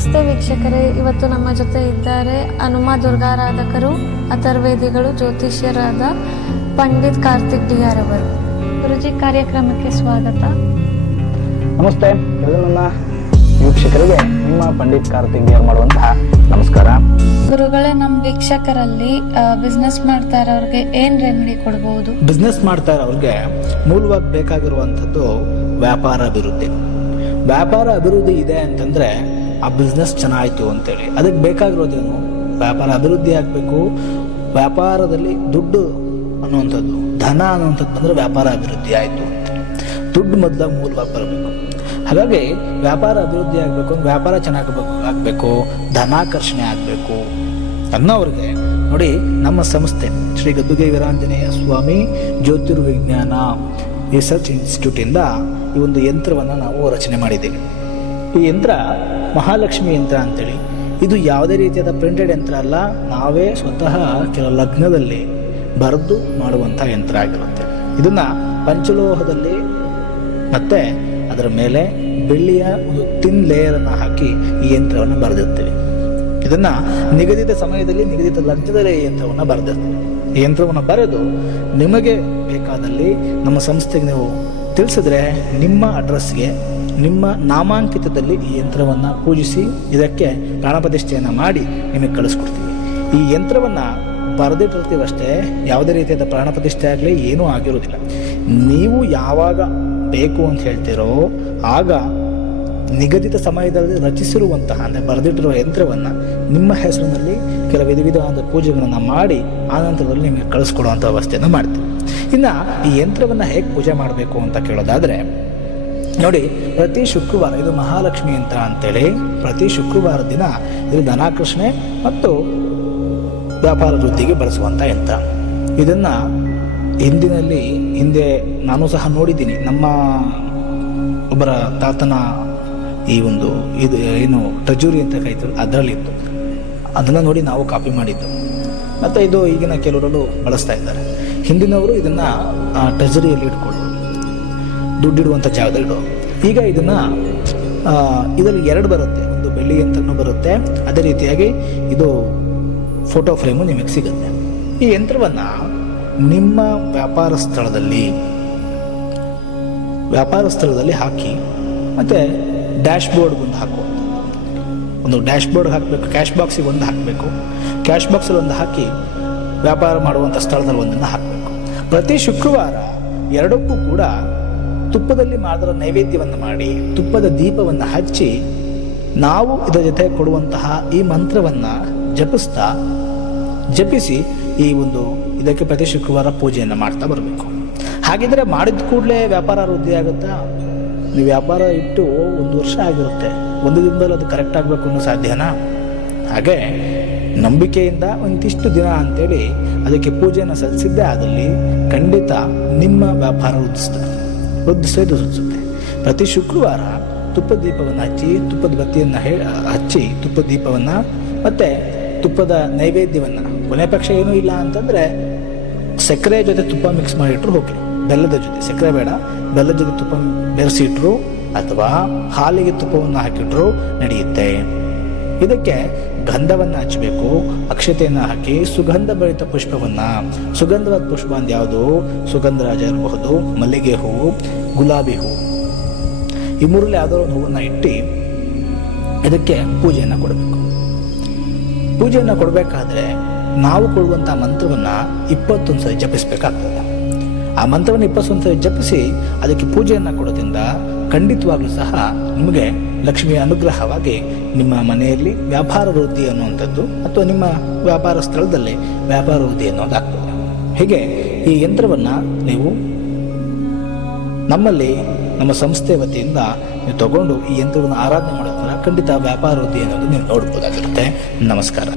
ನಮಸ್ತೆ ವೀಕ್ಷಕರೇ. ಇವತ್ತು ನಮ್ಮ ಜೊತೆ ಇದ್ದಾರೆ ಹನುಮ ದುರ್ಗಾರಾಧಕರು ಅಥರ್ವೇದಿಗಳು ಜ್ಯೋತಿಷ್ಯರಾದ ಪಂಡಿತ್ ಕಾರ್ತಿಕ್ ಡಿ ಆರ್ ಅವರು. ಗುರುಜಿ ಕಾರ್ಯಕ್ರಮಕ್ಕೆ ಸ್ವಾಗತ. ನಮಸ್ತೆ. ನನ್ನ ವೀಕ್ಷಕರಿಗೆ ನಿಮ್ಮ ಪಂಡಿತ್ ಕಾರ್ತಿಕ್ ದೇವ್ ಮಾಡುವಂತಹ ನಮಸ್ಕಾರ. ಗುರುಗಳೇ ನಮ್ಮ ವೀಕ್ಷಕರಲ್ಲಿ ಬಿಸ್ನೆಸ್ ಮಾಡ್ತಾ ಇರೋರಿಗೆ ಏನ್ ರೆಮಿಡಿ ಕೊಡಬಹುದು ಬಿಸ್ನೆಸ್ ಮಾಡ್ತಾ ಇರೋರಿಗೆ ಮೂಲವಾಗಿ ಬೇಕಾಗಿರುವಂಥದ್ದು ವ್ಯಾಪಾರ ಅಭಿವೃದ್ಧಿ. ವ್ಯಾಪಾರ ಅಭಿವೃದ್ಧಿ ಇದೆ ಅಂತಂದ್ರೆ ಆ ಬಿಸ್ನೆಸ್ ಚೆನ್ನಾಯ್ತು ಅಂತೇಳಿ. ಅದಕ್ಕೆ ಬೇಕಾಗಿರೋದೇನು? ವ್ಯಾಪಾರ ಅಭಿವೃದ್ಧಿ ಆಗಬೇಕು, ವ್ಯಾಪಾರದಲ್ಲಿ ದುಡ್ಡು ಅನ್ನುವಂಥದ್ದು, ಧನ ಅನ್ನುವಂಥದ್ದು ಬಂದರೆ ವ್ಯಾಪಾರ ಅಭಿವೃದ್ಧಿ ಆಯಿತು ಅಂತ ದುಡ್ಡು ಮೊದಲಾಗಿ ಮೂಲವಾಗಿ ಬರಬೇಕು. ಹಾಗಾಗಿ ವ್ಯಾಪಾರ ಅಭಿವೃದ್ಧಿ ಆಗಬೇಕು ವ್ಯಾಪಾರ ಚೆನ್ನಾಗಿ ಆಗಬೇಕು, ಧನಾಕರ್ಷಣೆ ಆಗಬೇಕು ಅನ್ನೋವ್ರಿಗೆ ನೋಡಿ ನಮ್ಮ ಸಂಸ್ಥೆ, ಶ್ರೀ ಗದ್ದುಗೆ ವೀರಾಂಜನೇಯ ಸ್ವಾಮಿ ಜ್ಯೋತಿರ್ವಿಜ್ಞಾನ ರಿಸರ್ಚ್ ಇನ್ಸ್ಟಿಟ್ಯೂಟಿಂದ ಈ ಒಂದು ಯಂತ್ರವನ್ನು ನಾವು ರಚನೆ ಮಾಡಿದ್ದೀವಿ. ಈ ಯಂತ್ರ ಮಹಾಲಕ್ಷ್ಮಿ ಯಂತ್ರ ಅಂತೇಳಿ. ಇದು ಯಾವುದೇ ರೀತಿಯಾದ ಪ್ರಿಂಟೆಡ್ ಯಂತ್ರ ಅಲ್ಲ, ನಾವೇ ಸ್ವತಃ ಕೆಲವು ಲಗ್ನದಲ್ಲಿ ಬರೆದು ಮಾಡುವಂಥ ಯಂತ್ರ ಆಗಿರುತ್ತೆ. ಇದನ್ನು ಪಂಚಲೋಹದಲ್ಲಿ ಮತ್ತೆ ಅದರ ಮೇಲೆ ಬೆಳ್ಳಿಯ ಒಂದು ತಿನ್ ಲೇಯರನ್ನು ಹಾಕಿ ಈ ಯಂತ್ರವನ್ನು ಬರೆದಿರ್ತೀವಿ. ಇದನ್ನು ನಿಗದಿತ ಸಮಯದಲ್ಲಿ, ನಿಗದಿತ ಲಗ್ನದಲ್ಲಿ ಈ ಯಂತ್ರವನ್ನು ಬರೆದಿರ್ತೀವಿ. ಈ ಯಂತ್ರವನ್ನು ಬರೆದು ನಿಮಗೆ ಬೇಕಾದಲ್ಲಿ ನಮ್ಮ ಸಂಸ್ಥೆಗೆ ನೀವು ತಿಳಿಸಿದ್ರೆ ನಿಮ್ಮ ಅಡ್ರೆಸ್ಗೆ ನಿಮ್ಮ ನಾಮಾಂಕಿತದಲ್ಲಿ ಈ ಯಂತ್ರವನ್ನು ಪೂಜಿಸಿ, ಇದಕ್ಕೆ ಪ್ರಾಣಪ್ರತಿಷ್ಠೆಯನ್ನು ಮಾಡಿ ನಿಮಗೆ ಕಳಿಸ್ಕೊಡ್ತೀವಿ. ಈ ಯಂತ್ರವನ್ನು ಬರೆದಿಟ್ಟಿರ್ತೀವಷ್ಟೇ, ಯಾವುದೇ ರೀತಿಯಾದ ಪ್ರಾಣಪ್ರತಿಷ್ಠೆ ಆಗಲಿ ಏನೂ ಆಗಿರೋದಿಲ್ಲ. ನೀವು ಯಾವಾಗ ಬೇಕು ಅಂತ ಹೇಳ್ತೀರೋ, ಆಗ ನಿಗದಿತ ಸಮಯದಲ್ಲಿ ರಚಿಸಿರುವಂತಹ, ಅಂದರೆ ಬರೆದಿಟ್ಟಿರುವ ಯಂತ್ರವನ್ನು ನಿಮ್ಮ ಹೆಸರಿನಲ್ಲಿ ಕೆಲ ವಿಧ ವಿಧವಾದ ಪೂಜೆಗಳನ್ನು ಮಾಡಿ, ಆ ನಂತರದಲ್ಲಿ ನಿಮಗೆ ಕಳಿಸ್ಕೊಡುವಂಥ ವ್ಯವಸ್ಥೆಯನ್ನು ಮಾಡ್ತೀವಿ. ಇನ್ನು ಈ ಯಂತ್ರವನ್ನು ಹೇಗೆ ಪೂಜೆ ಮಾಡಬೇಕು ಅಂತ ಕೇಳೋದಾದರೆ ನೋಡಿ, ಪ್ರತಿ ಶುಕ್ರವಾರ ಇದು ಮಹಾಲಕ್ಷ್ಮಿ ಯಂತ್ರ ಅಂತೇಳಿ ಪ್ರತಿ ಶುಕ್ರವಾರ ದಿನ ಇದು ಧನಾಕೃಷ್ಣೆ ಮತ್ತು ವ್ಯಾಪಾರ ವೃದ್ಧಿಗೆ ಬಳಸುವಂಥ ಯಂತ್ರ. ಇದನ್ನು ಹಿಂದಿನಲ್ಲಿ, ಹಿಂದೆ ನಾನು ಸಹ ನೋಡಿದ್ದೀನಿ. ನಮ್ಮ ಒಬ್ಬರ ತಾತನ ಈ ಒಂದು ಇದು ಏನು ಟಜೂರಿ ಅಂತ ಕರೀತಾರೆ, ಅದರಲ್ಲಿತ್ತು. ಅದನ್ನು ನೋಡಿ ನಾವು ಕಾಪಿ ಮಾಡಿದ್ದು. ಮತ್ತು ಇದು ಈಗಿನ ಕೆಲವರಲ್ಲೂ ಬಳಸ್ತಾ ಇದ್ದಾರೆ. ಹಿಂದಿನವರು ಇದನ್ನು ಟಜರಿಯಲ್ಲಿ ಇಟ್ಕೊಳ್ಳೋರು ದುಡ್ಡಿಡುವಂಥ ಜಾಗದಲ್ಲಿ ಇಡೋರು ಈಗ ಇದನ್ನು ಇದರಲ್ಲಿ ಎರಡು ಬರುತ್ತೆ. ಒಂದು ಬೆಳ್ಳಿ ಯಂತ್ರನೂ ಬರುತ್ತೆ. ಅದೇ ರೀತಿಯಾಗಿ ಇದು ಫೋಟೋ ಫ್ರೇಮು ನಿಮಗೆ ಸಿಗುತ್ತೆ. ಈ ಯಂತ್ರವನ್ನು ನಿಮ್ಮ ವ್ಯಾಪಾರ ಸ್ಥಳದಲ್ಲಿ ವ್ಯಾಪಾರ ಸ್ಥಳದಲ್ಲಿ ಹಾಕಿ, ಮತ್ತು ಡ್ಯಾಶ್ ಬೋರ್ಡ್ ಒಂದು ಒಂದು ಡ್ಯಾಶ್ ಬೋರ್ಡ್ ಹಾಕಬೇಕು ಕ್ಯಾಶ್ ಬಾಕ್ಸಿಗೆ ಒಂದು ಹಾಕಬೇಕು. ಕ್ಯಾಶ್ ಬಾಕ್ಸಲ್ಲಿ ಒಂದು ಹಾಕಿ ವ್ಯಾಪಾರ ಮಾಡುವಂಥ ಸ್ಥಳದಲ್ಲಿ ಒಂದನ್ನು ಹಾಕಬೇಕು. ಪ್ರತಿ ಶುಕ್ರವಾರ ಎರಡಕ್ಕೂ ಕೂಡ ತುಪ್ಪದಲ್ಲಿ ಮಾಡಿದ ನೈವೇದ್ಯವನ್ನು ಮಾಡಿ ತುಪ್ಪದ ದೀಪವನ್ನು ಹಚ್ಚಿ ನಾವು ಇದರ ಜೊತೆ ಕೊಡುವಂತಹ ಈ ಮಂತ್ರವನ್ನು ಜಪಿಸ್ತಾ ಜಪಿಸಿ ಈ ಒಂದು ಇದಕ್ಕೆ ಪ್ರತಿ ಶುಕ್ರವಾರ ಪೂಜೆಯನ್ನು ಮಾಡ್ತಾ ಬರಬೇಕು. ಹಾಗಿದ್ರೆ ಮಾಡಿದ ಕೂಡಲೇ ವ್ಯಾಪಾರ ವೃದ್ಧಿ ಆಗುತ್ತಾ? ನೀವು ವ್ಯಾಪಾರ ಇಟ್ಟು ಒಂದು ವರ್ಷ ಆಗಿರುತ್ತೆ. ಒಂದು ದಿನದಲ್ಲಿ ಅದು ಕರೆಕ್ಟ್ ಆಗಬೇಕು ಅನ್ನೋ ಸಾಧ್ಯನಾ? ಹಾಗೆ ನಂಬಿಕೆಯಿಂದ ಒಂದಿಷ್ಟು ದಿನ ಅಂತೇಳಿ ಅದಕ್ಕೆ ಪೂಜೆಯನ್ನು ಸಲ್ಲಿಸಿದ್ದೇ ಆದಲ್ಲಿ ಖಂಡಿತ ನಿಮ್ಮ ವ್ಯಾಪಾರ ವೃದ್ಧಿಸ್ತದೆ ವೃದ್ಧಿಸೇ ಸುತ್ತೆ ಪ್ರತಿ ಶುಕ್ರವಾರ ತುಪ್ಪದ ದೀಪವನ್ನು ಹಚ್ಚಿ, ತುಪ್ಪದ ಬತ್ತಿಯನ್ನು ಹೇ, ಹಚ್ಚಿ, ತುಪ್ಪದ ದೀಪವನ್ನು ಮತ್ತು ತುಪ್ಪದ ನೈವೇದ್ಯವನ್ನು. ಕೊನೆ ಪಕ್ಷ ಏನೂ ಇಲ್ಲ ಅಂತಂದರೆ ಸಕ್ಕರೆ ಜೊತೆ ತುಪ್ಪ ಮಿಕ್ಸ್ ಮಾಡಿಟ್ರು ಹೋಗಿ ಬೆಲ್ಲದ ಜೊತೆ. ಸಕ್ಕರೆ ಬೇಡ. ಬೆಲ್ಲದ ಜೊತೆ ತುಪ್ಪ ಬೆರೆಸಿಟ್ರು ಅಥವಾ ಹಾಲಿಗೆ ತುಪ್ಪವನ್ನು ಹಾಕಿಟ್ರು ನಡೆಯುತ್ತೆ. ಇದಕ್ಕೆ ಗಂಧವನ್ನು ಹಚ್ಚಬೇಕು ಅಕ್ಷತೆಯನ್ನು ಹಾಕಿ ಸುಗಂಧ ಭರಿತ ಪುಷ್ಪವನ್ನು. ಸುಗಂಧವಾದ ಪುಷ್ಪ ಅಂದ ಯಾವುದು? ಸುಗಂಧರಾಜ ಇರಬಹುದು, ಮಲ್ಲಿಗೆ ಹೂವು, ಗುಲಾಬಿ ಹೂವು. ಈ ಮೂರಲ್ಲಿ ಯಾವುದೋ ಒಂದು ಹೂವನ್ನು ಇಟ್ಟು ಇದಕ್ಕೆ ಪೂಜೆಯನ್ನು ಕೊಡಬೇಕು. ಪೂಜೆಯನ್ನು ಕೊಡಬೇಕಾದ್ರೆ ನಾವು ಕೊಡುವಂಥ ಮಂತ್ರವನ್ನು ಇಪ್ಪತ್ತೊಂದು ಸರಿ ಜಪಿಸಬೇಕಾಗ್ತದೆ. ಆ ಮಂತ್ರವನ್ನು ಇಪ್ಪತ್ತೊಂದು ಸರಿ ಜಪಿಸಿ ಅದಕ್ಕೆ ಪೂಜೆಯನ್ನು ಕೊಡೋದ್ರಿಂದ ಖಂಡಿತವಾಗ್ಲೂ ಸಹ ನಿಮಗೆ ಲಕ್ಷ್ಮಿಯ ಅನುಗ್ರಹವಾಗಿ ನಿಮ್ಮ ಮನೆಯಲ್ಲಿ ವ್ಯಾಪಾರ ವೃದ್ಧಿ ಅನ್ನುವಂಥದ್ದು ಅಥವಾ ನಿಮ್ಮ ವ್ಯಾಪಾರ ಸ್ಥಳದಲ್ಲಿ ವ್ಯಾಪಾರ ವೃದ್ಧಿ ಅನ್ನೋದಾಗ್ತದೆ. ಹೀಗೆ ಈ ಯಂತ್ರವನ್ನು ನೀವು ನಮ್ಮಲ್ಲಿ ನಮ್ಮ ಸಂಸ್ಥೆ ವತಿಯಿಂದ ನೀವು ತಗೊಂಡು ಈ ಯಂತ್ರವನ್ನು ಆರಾಧನೆ ಮಾಡೋದ್ರ ಖಂಡಿತ ವ್ಯಾಪಾರ ವೃದ್ಧಿ ಅನ್ನೋದು ನೀವು ನೋಡ್ಬೋದಾಗಿರುತ್ತೆ. ನಮಸ್ಕಾರ.